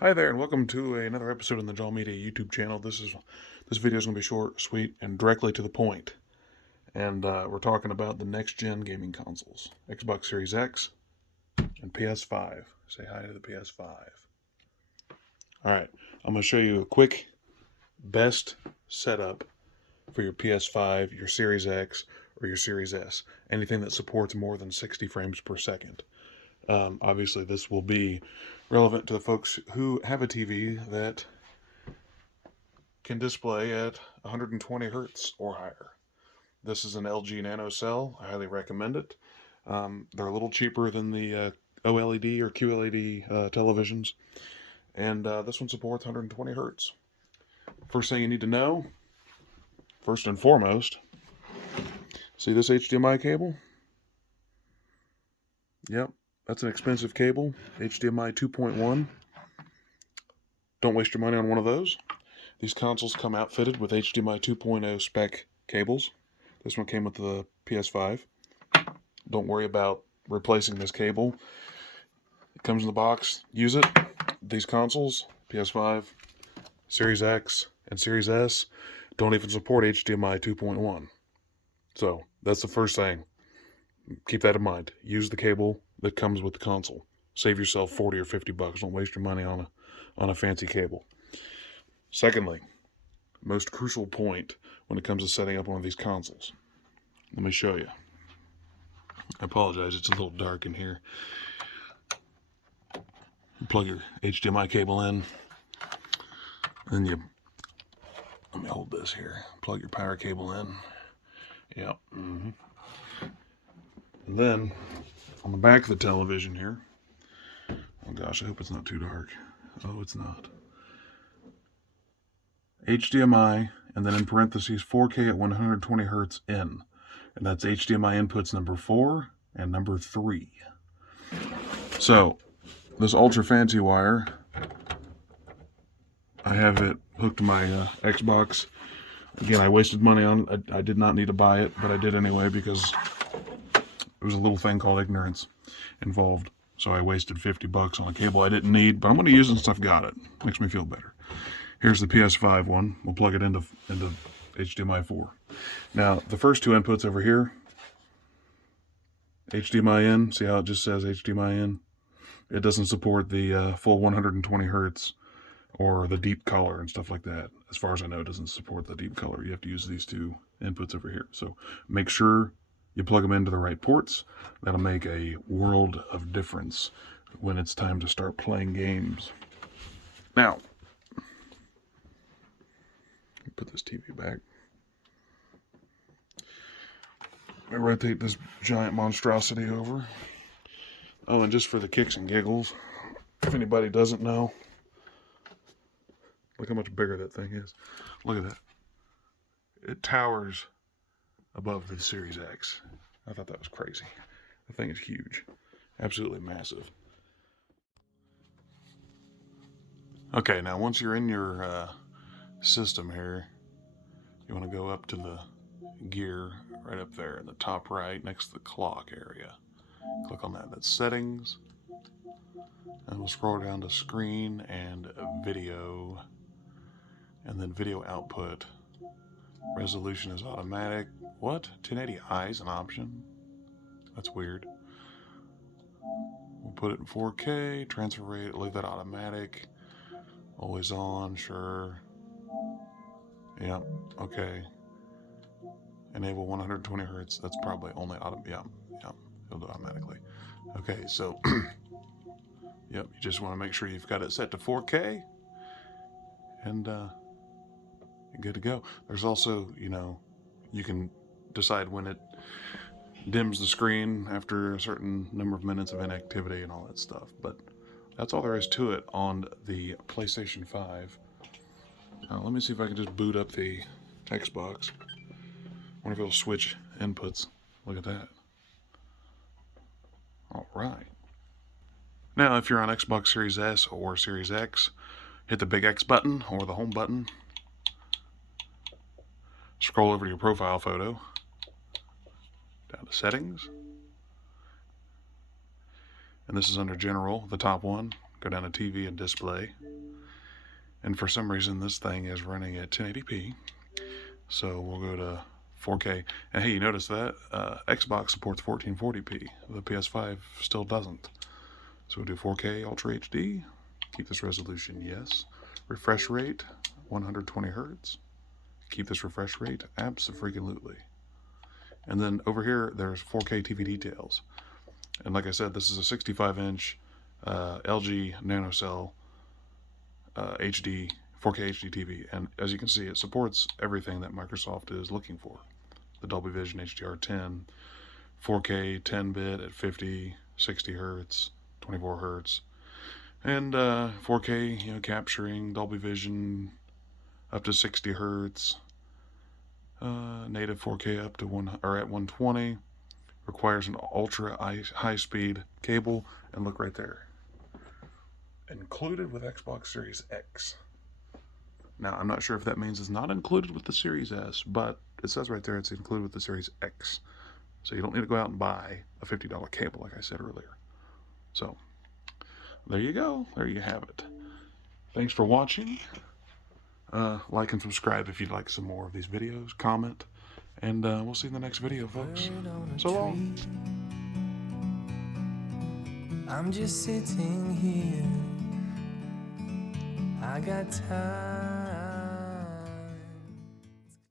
Hi there, and welcome to another episode on the Jaw Media YouTube channel. This video is going to be short, sweet, and directly to the point. And we're talking about the next-gen gaming consoles: Xbox Series X and PS5. Say hi to the PS5. All right, I'm going to show you a quick best setup for your PS5, your Series X, or your Series S. Anything that supports more than 60 frames per second. Obviously, this will be relevant to the folks who have a TV that can display at 120 hertz or higher. This is an LG Nano Cell. I highly recommend it. They're a little cheaper than the OLED or QLED televisions, and this one supports 120 hertz. First thing you need to know, first and foremost, see this HDMI cable? Yep, that's an expensive cable, HDMI 2.1. Don't waste your money on one of those. These consoles come outfitted with HDMI 2.0 spec cables. This one came with the PS5. Don't worry about replacing this cable. It comes in the box. Use it. These consoles, PS5, Series X, and Series S, don't even support HDMI 2.1. So that's the first thing. Keep that in mind. Use the cable that comes with the console. Save yourself 40 or 50 bucks. Don't waste your money on a fancy cable. Secondly, most crucial point when it comes to setting up one of these consoles. Let me show you. I apologize, it's a little dark in here. You plug your HDMI cable in, then let me hold this here. Plug your power cable in. Yep. And then on the back of the television here, oh gosh, I hope it's not too dark. Oh, it's not. HDMI, and then in parentheses 4K at 120 hertz in. And that's HDMI inputs number 4 and number 3. So, this ultra fancy wire, I have it hooked to my Xbox. Again, I wasted money on it. I did not need to buy it, but I did anyway because there was a little thing called ignorance involved. So I wasted 50 bucks on a cable I didn't need, but I'm going to use it since I've got it. Makes me feel better. Here's the PS5 one. We'll plug it into HDMI 4. Now, the first two inputs over here, HDMI in, see how it just says HDMI in? It doesn't support the full 120 hertz or the deep color and stuff like that. As far as I know, it doesn't support the deep color. You have to use these two inputs over here. So make sure you plug them into the right ports. That'll make a world of difference when it's time to start playing games. Now, put this TV back. I rotate this giant monstrosity over. Oh, and just for the kicks and giggles, if anybody doesn't know, look how much bigger that thing is. Look at that. It towers above the Series X. I thought that was crazy. The thing is huge. Absolutely massive. Okay, now once you're in your system here, you want to go up to the gear right up there in the top right next to the clock area. Click on that. That's settings. And we'll scroll down to screen and video. And then video output. Resolution is automatic. What? 1080i is an option? That's weird. We'll put it in 4K. Transfer rate, leave that automatic. Always on, sure. Yeah, okay. Enable 120 hertz. That's probably only yeah, it'll do automatically. Okay, so yep, you just want to make sure you've got it set to 4K, and you're good to go. There's also, you can decide when it dims the screen after a certain number of minutes of inactivity and all that stuff. But that's all there is to it on the PlayStation 5. Now, let me see if I can just boot up the Xbox. I wonder if it'll switch inputs. Look at that. All right. Now, if you're on Xbox Series S or Series X, hit the big X button or the home button. Scroll over to your profile photo. Down to settings. And this is under general, the top one. Go down to TV and display. And for some reason, this thing is running at 1080p. So we'll go to 4K. And hey, you notice that Xbox supports 1440p. The PS5 still doesn't. So we'll do 4K Ultra HD. Keep this resolution, yes. Refresh rate, 120 hertz. Keep this refresh rate, abso-freaking-lutely. And then over here, there's 4K TV details. And like I said, this is a 65-inch LG NanoCell HD 4K HD TV, and as you can see, it supports everything that Microsoft is looking for. The Dolby Vision HDR10, 4K 10-bit at 50, 60 hertz, 24 hertz, and 4K, capturing Dolby Vision up to 60 hertz, native 4K up to at 120. Requires an ultra high-speed cable, and look right there. Included with Xbox Series X. Now, I'm not sure if that means it's not included with the Series S, but it says right there it's included with the Series X. So you don't need to go out and buy a $50 cable, like I said earlier. So, there you go. There you have it. Thanks for watching. Like and subscribe if you'd like some more of these videos. Comment. And we'll see you in the next video, folks. So long. I'm just sitting here. I got time.